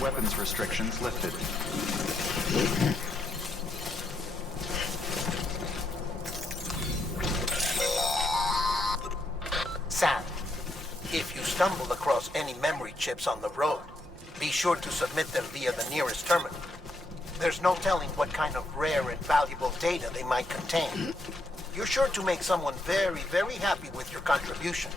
Weapons restrictions lifted. Sam, if you stumble across any memory chips on the road, be sure to submit them via the nearest terminal. There's no telling what kind of rare and valuable data they might contain. You're sure to make someone very, very happy with your contribution.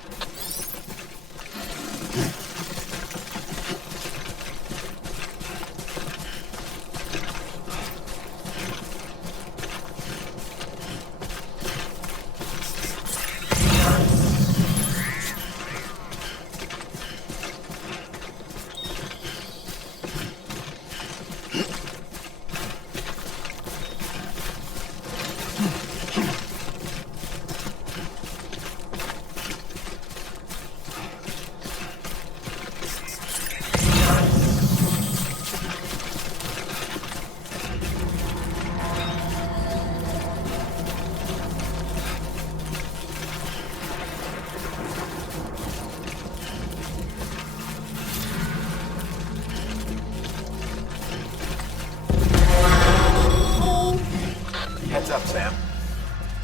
Heads up, Sam.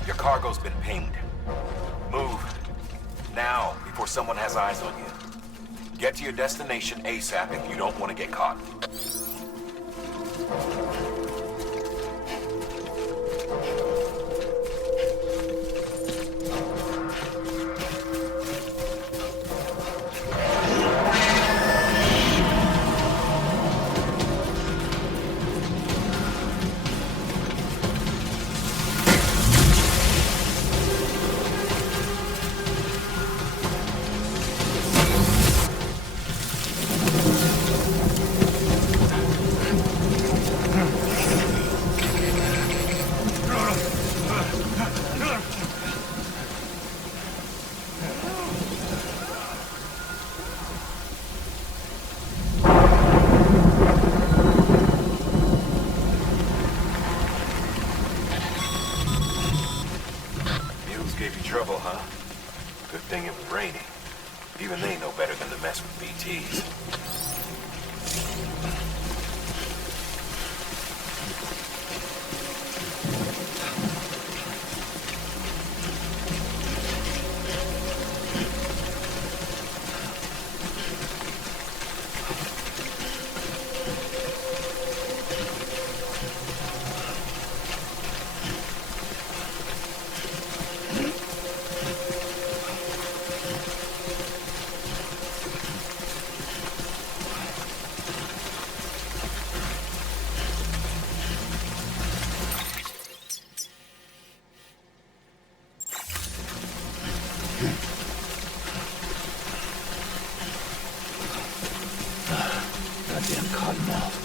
Your cargo's been pinged. Move. Now, before someone has eyes on you. Get to your destination ASAP if you don't want to get caught. Gave you trouble, huh? Good thing it was raining. Even they know better than to mess with BTs. Goddamn cottonmouth.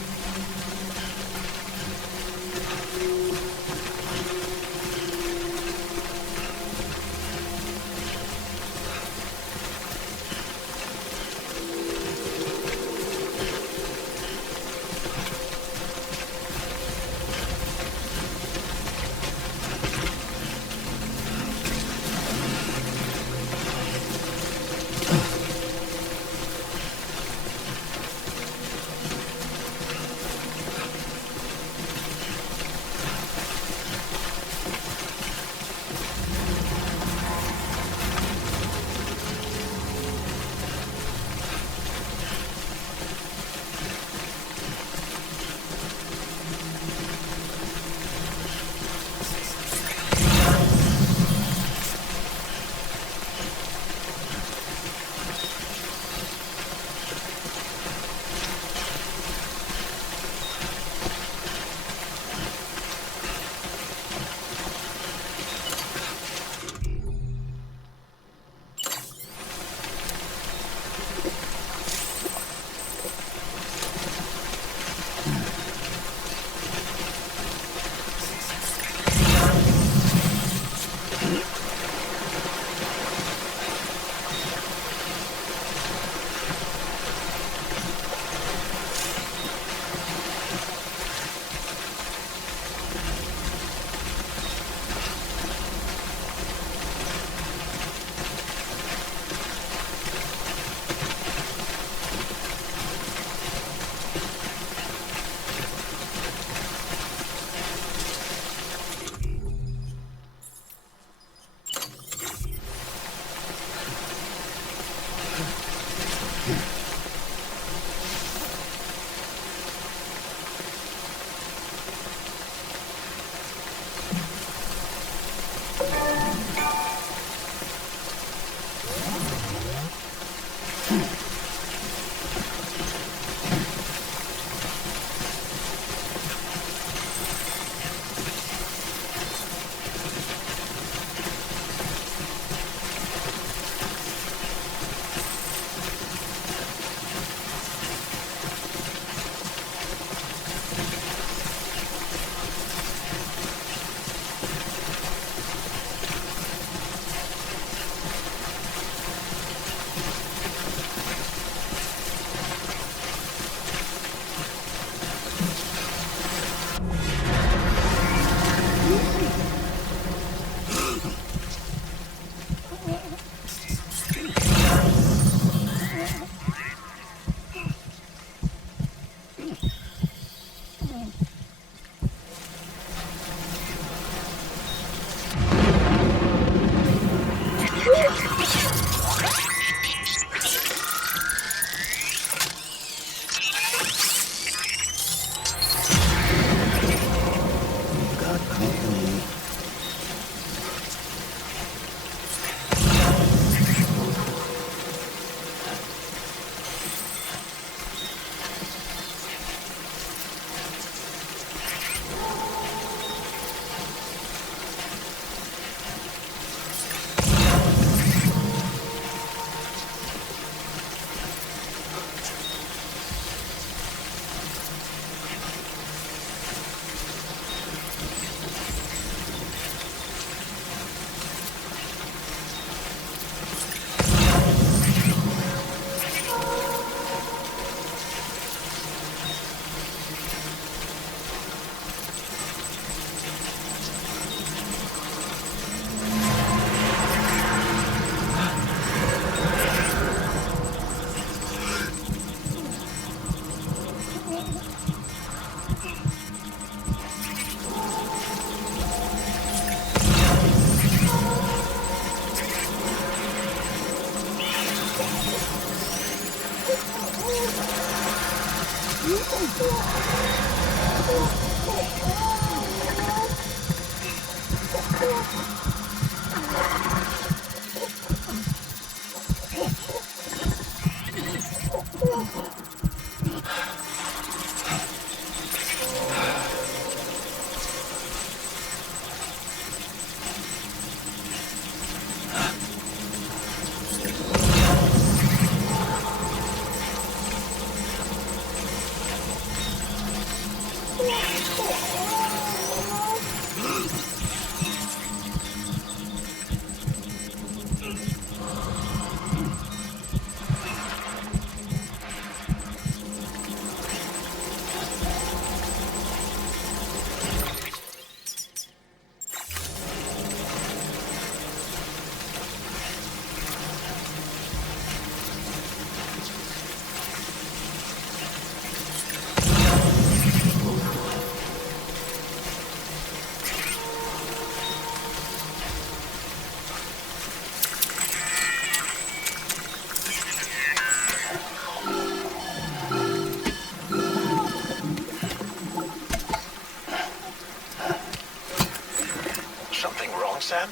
Something wrong, Sam?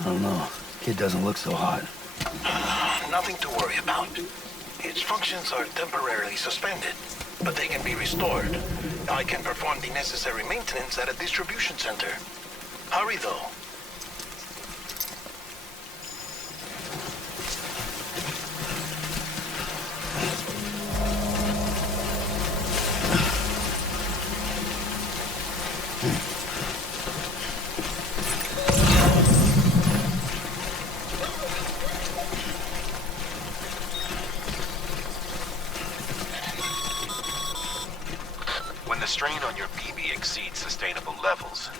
I don't know. Kid doesn't look so hot. Nothing to worry about. Its functions are temporarily suspended, but they can be restored. I can perform the necessary maintenance at a distribution center. Hurry, though. When the strain on your BB exceeds sustainable levels,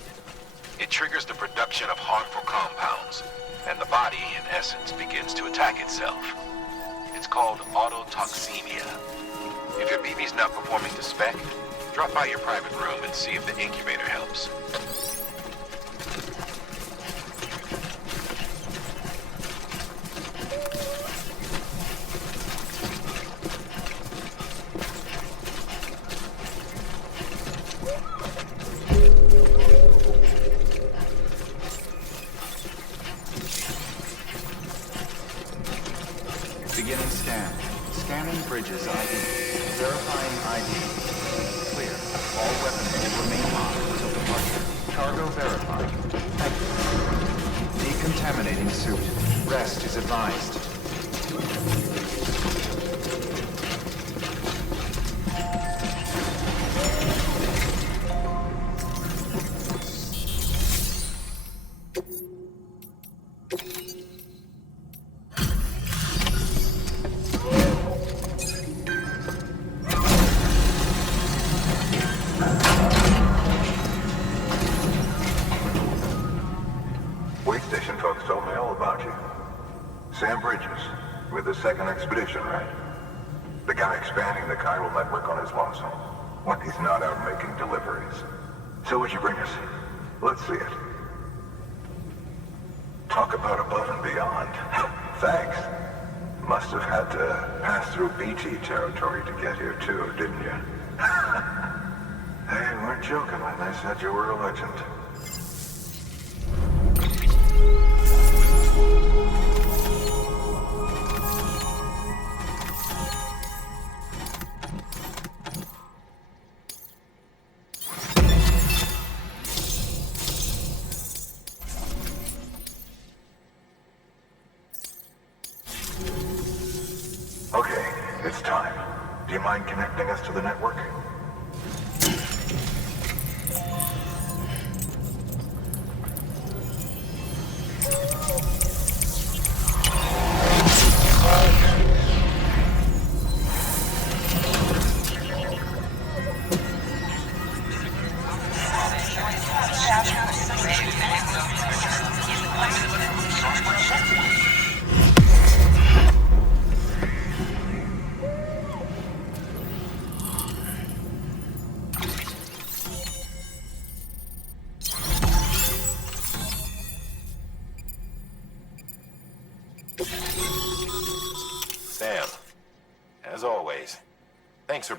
it triggers the production of harmful compounds, and the body, in essence, begins to attack itself. It's called autotoxemia. If your BB's not performing to spec, drop by your private room and see if the incubator helps. Beginning scan. Scanning bridges ID. Verifying ID. Clear. All weapons will remain locked until departure. Cargo verified. Thank you. Decontaminating suit. Rest is advised. Wait station folks told me all about you. Sam Bridges, with the second expedition, right? The guy expanding the chiral network on his lonesome, when he's not out making deliveries. So what'd you bring us? Let's see it. Talk about above and beyond. Thanks. Must have had to pass through BT territory to get here too, didn't you? They weren't joking when they said you were a legend. Okay, it's time. Do you mind connecting us to the network?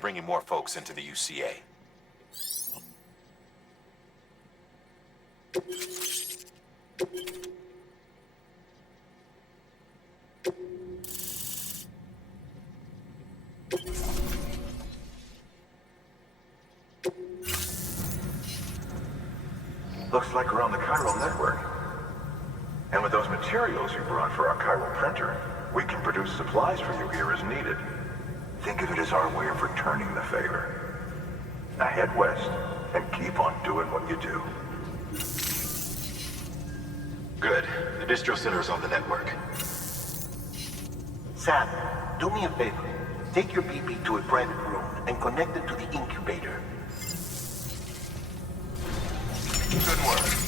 bringing more folks into the UCA. Looks like we're on the chiral network. And with those materials you brought for our chiral printer, we can produce supplies for you here as needed. Think of it as our way of returning the favor. Now head west and keep on doing what you do. Good. The distro center is on the network. Sam, do me a favor. Take your BB to a private room and connect it to the incubator. Good work.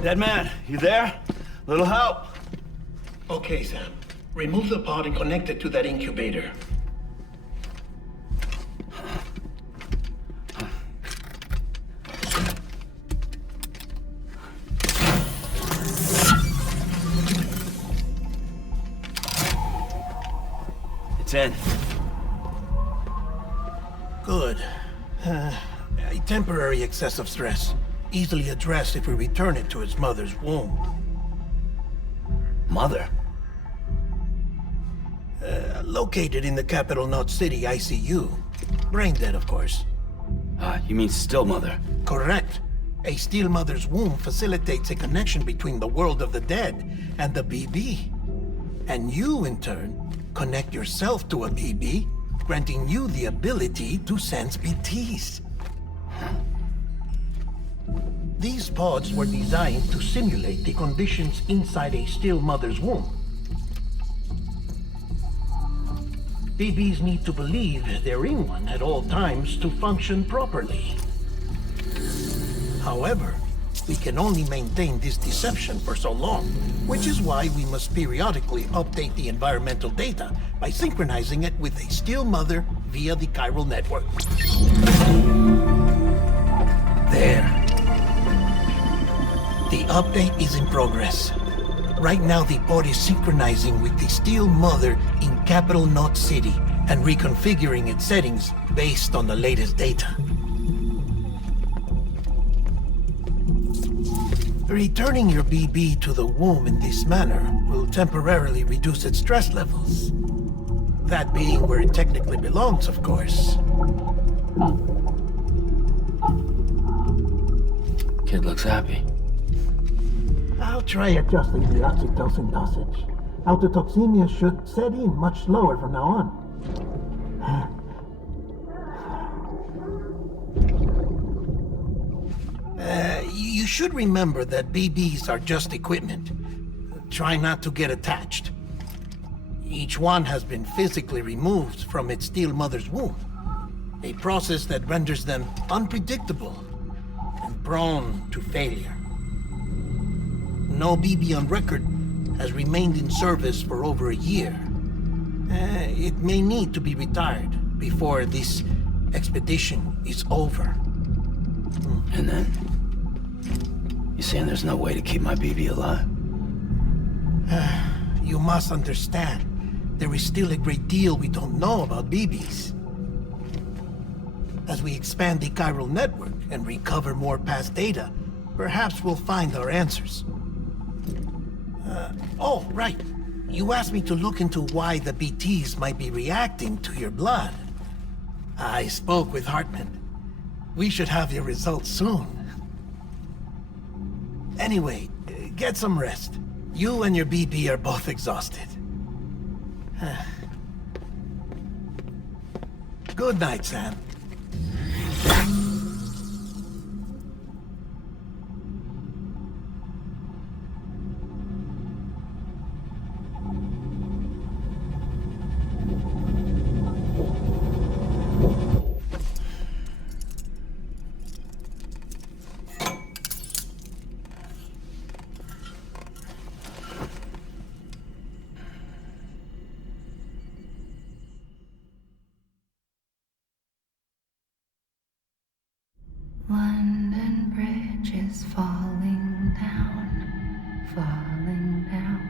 Dead man, you there? Little help? Okay, Sam. Remove the pod and connect it to that incubator. It's in. Good. A temporary excessive stress. Easily addressed if we return it to its mother's womb. Mother? Located in the capital Knot City ICU. Brain dead, of course. You mean still mother? Correct. A steel mother's womb facilitates a connection between the world of the dead and the BB. And you, in turn, connect yourself to a BB, granting you the ability to sense BTs. These pods were designed to simulate the conditions inside a still mother's womb. BBs need to believe they're in one at all times to function properly. However, we can only maintain this deception for so long, which is why we must periodically update the environmental data by synchronizing it with a still mother via the chiral network. There. The update is in progress. Right now, the pod is synchronizing with the Steel Mother in Capital Knot City and reconfiguring its settings based on the latest data. Returning your BB to the womb in this manner will temporarily reduce its stress levels. That being where it technically belongs, of course. Kid looks happy. I'll try adjusting the oxytocin dosage. Autotoxemia should set in much slower from now on. You should remember that BBs are just equipment. Try not to get attached. Each one has been physically removed from its steel mother's womb. A process that renders them unpredictable and prone to failure. No BB on record has remained in service for over a year. It may need to be retired before this expedition is over. And then? You saying there's no way to keep my BB alive? You must understand, there is still a great deal we don't know about BBs. As we expand the chiral network and recover more past data, perhaps we'll find our answers. Oh, right. You asked me to look into why the BTs might be reacting to your blood. I spoke with Hartman. We should have your results soon. Anyway, get some rest. You and your BB are both exhausted. Good night, Sam. bridge is falling down, falling down,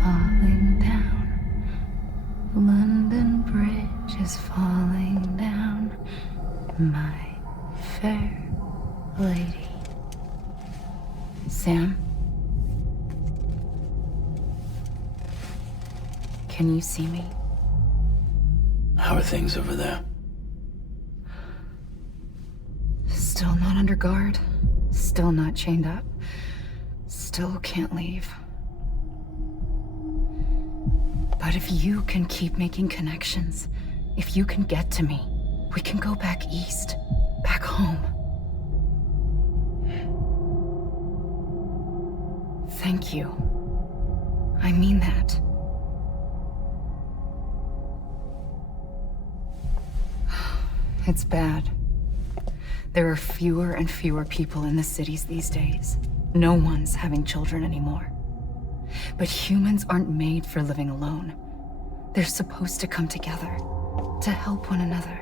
falling down. London Bridge is falling down, my fair lady. Sam? Can you see me? How are things over there? Still not under guard. Still not chained up. Still can't leave. But if you can keep making connections, if you can get to me, we can go back east. Back home. Thank you. I mean that. It's bad. There are fewer and fewer people in the cities these days. No one's having children anymore. But humans aren't made for living alone. They're supposed to come together, to help one another.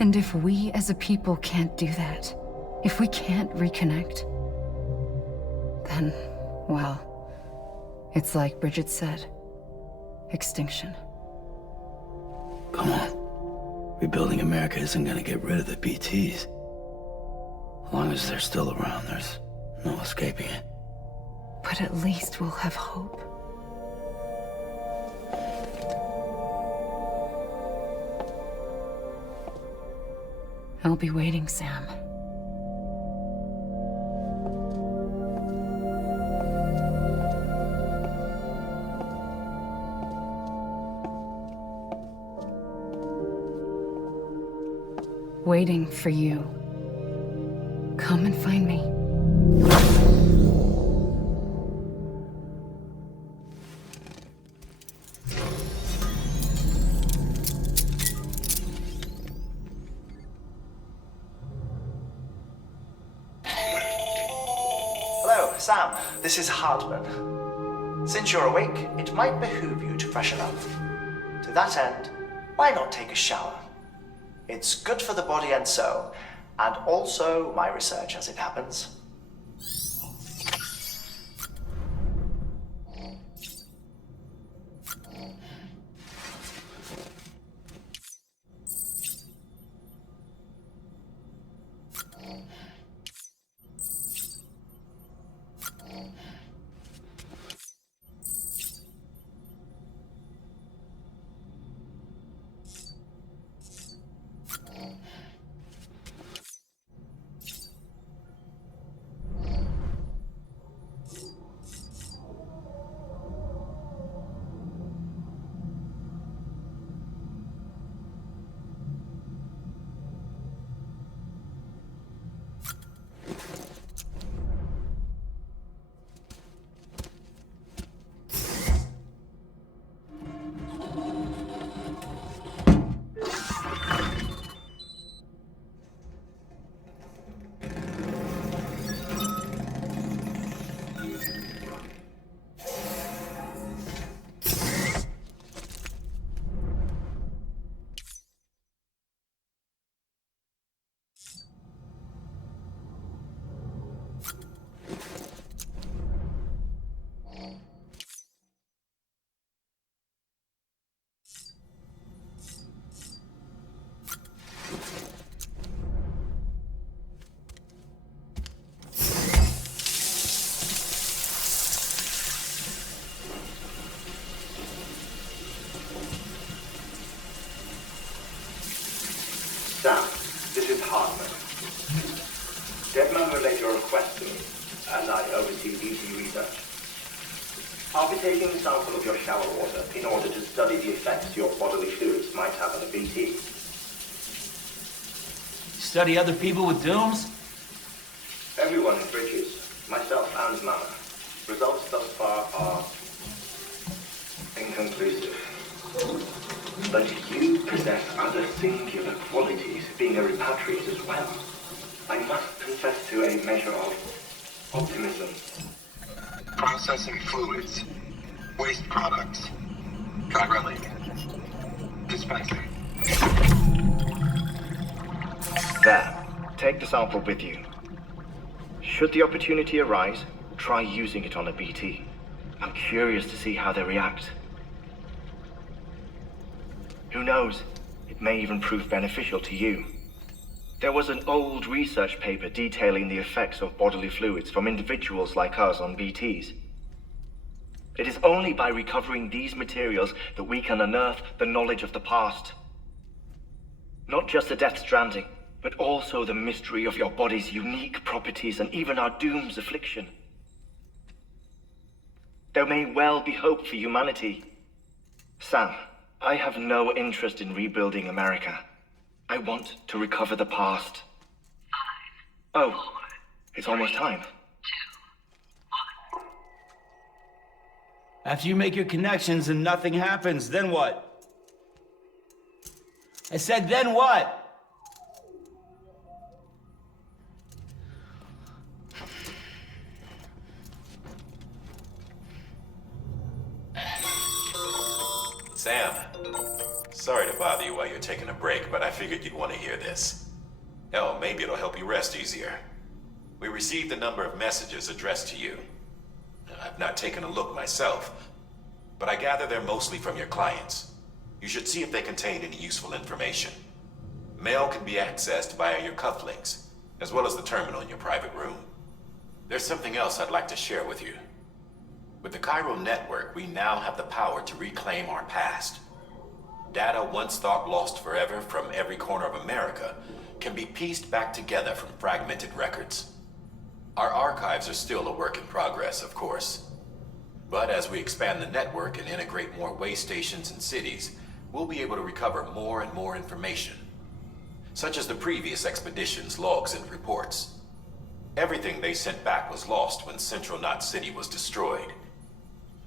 And if we as a people can't do that, if we can't reconnect, then, well, it's like Bridget said, extinction. Come on. Rebuilding America isn't gonna get rid of the BTs. As long as they're still around, there's no escaping it. But at least we'll have hope. I'll be waiting, Sam. Waiting for you. Come and find me. Hello, Sam. This is Hartman. Since you're awake, it might behoove you to freshen up. To that end, why not take a shower? It's good for the body and soul, and also my research as it happens. Sam, this is Hartman. Deadman relayed your request to me, as I oversee BT research. I'll be taking a sample of your shower water in order to study the effects your bodily fluids might have on a BT. Study other people with dooms? Everyone in Bridges, myself and Mama. Results thus far are inconclusive. But you possess other singular qualities, being a repatriate as well. I must confess to a measure of optimism. Processing fluids. Waste products. Cargo dispensing. There. Take the sample with you. Should the opportunity arise, try using it on a BT. I'm curious to see how they react. Who knows? It may even prove beneficial to you. There was an old research paper detailing the effects of bodily fluids from individuals like us on BTs. It is only by recovering these materials that we can unearth the knowledge of the past. Not just the Death Stranding, but also the mystery of your body's unique properties and even our doom's affliction. There may well be hope for humanity. Sam, I have no interest in rebuilding America. I want to recover the past. 5, oh, 4, it's almost time. 2, 1. After you make your connections and nothing happens, then what? I said, then what? Sam, sorry to bother you while you're taking a break, but I figured you'd want to hear this. Hell, maybe it'll help you rest easier. We received a number of messages addressed to you. I've not taken a look myself, but I gather they're mostly from your clients. You should see if they contain any useful information. Mail can be accessed via your cufflinks, as well as the terminal in your private room. There's something else I'd like to share with you. With the chiral network, we now have the power to reclaim our past. Data once thought lost forever from every corner of America can be pieced back together from fragmented records. Our archives are still a work in progress, of course. But as we expand the network and integrate more way stations and cities, we'll be able to recover more and more information, such as the previous expedition's logs and reports. Everything they sent back was lost when Central Knot City was destroyed.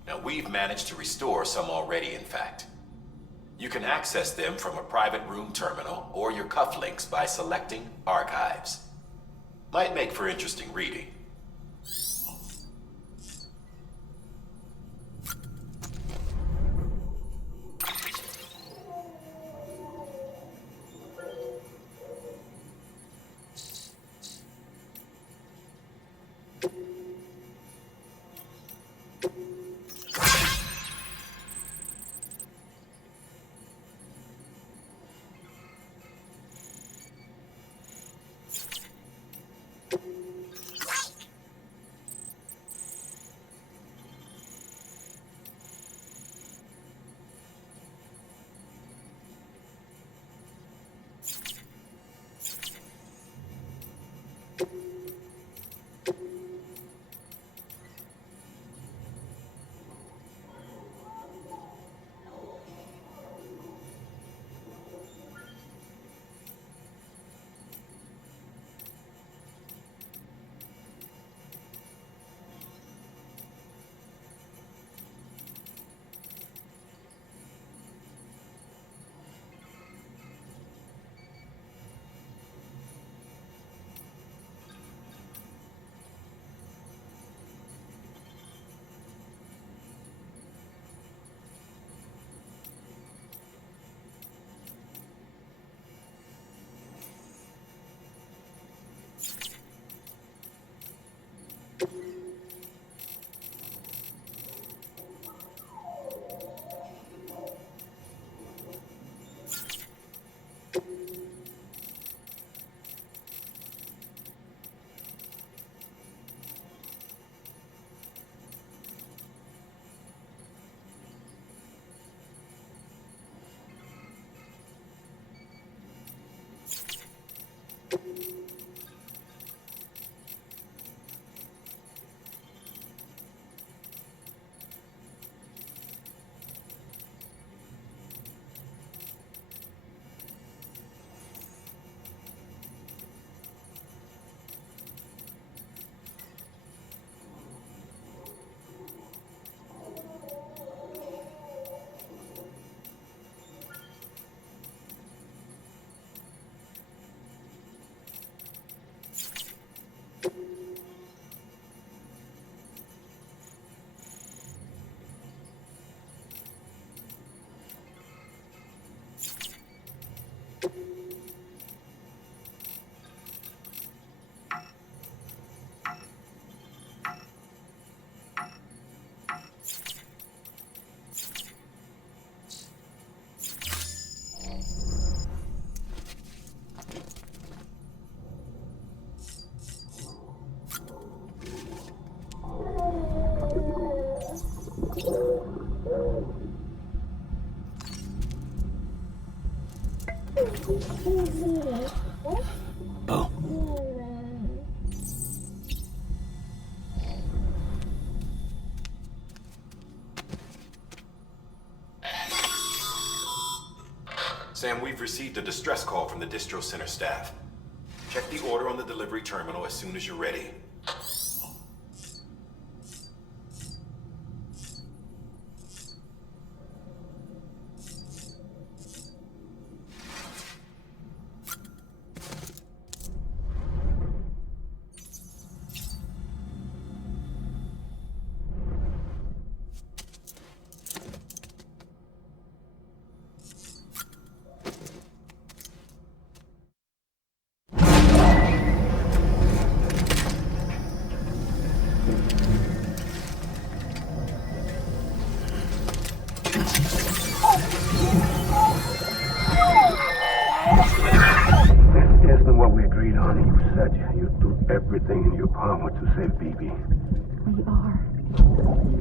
Now, we've managed to restore some already, in fact. You can access them from a private room terminal or your cufflinks by selecting Archives. Might make for interesting reading. Bo. Sam, we've received a distress call from the distro center staff. Check the order on the delivery terminal as soon as you're ready. Isn't what we agreed on. You said you'd do everything in your power to save BB. We are.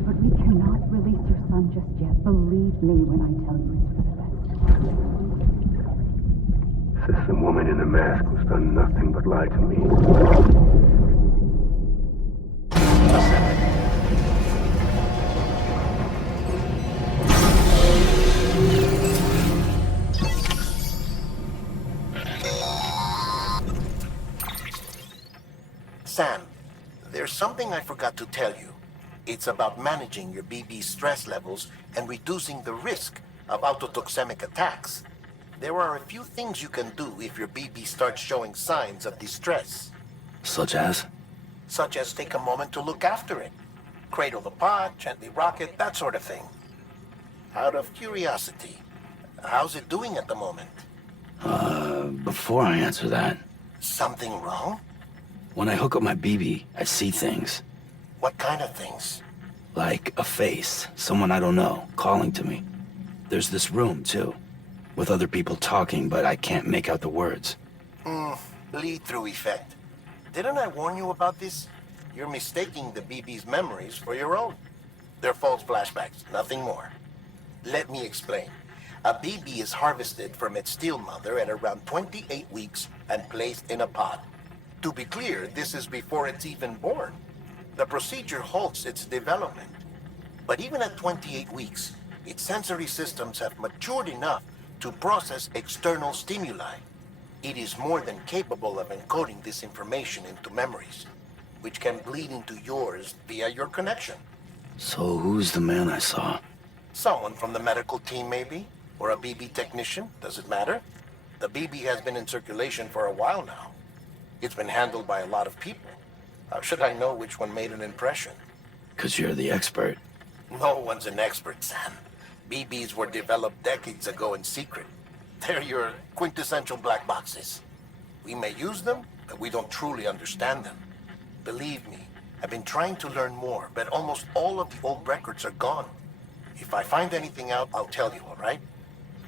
But we cannot release your son just yet. Believe me when I tell you it's for the best. Sister woman in the mask who's done nothing but lie to me. Sam, there's something I forgot to tell you. It's about managing your BB stress levels and reducing the risk of autotoxemic attacks. There are a few things you can do if your BB starts showing signs of distress. Such as? Such as take a moment to look after it. Cradle the pot, gently rock it, that sort of thing. Out of curiosity, how's it doing at the moment? Before I answer that, Something wrong? when I hook up my BB, I see things. What kind of things? Like a face, someone I don't know, calling to me. There's this room, too, with other people talking, but I can't make out the words. Bleed-through effect. Didn't I warn you about this? You're mistaking the BB's memories for your own. They're false flashbacks, nothing more. Let me explain. A BB is harvested from its steel mother at around 28 weeks and placed in a pod. To be clear, this is before it's even born. The procedure halts its development. But even at 28 weeks, its sensory systems have matured enough to process external stimuli. It is more than capable of encoding this information into memories, which can bleed into yours via your connection. So who's the man I saw? Someone from the medical team, maybe? Or a BB technician? Does it matter? The BB has been in circulation for a while now. It's been handled by a lot of people. How should I know which one made an impression? 'Cause you're the expert. No one's an expert, Sam. BBs were developed decades ago in secret. They're your quintessential black boxes. We may use them, but we don't truly understand them. Believe me, I've been trying to learn more, but almost all of the old records are gone. If I find anything out, I'll tell you, all right?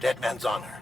Dead man's honor.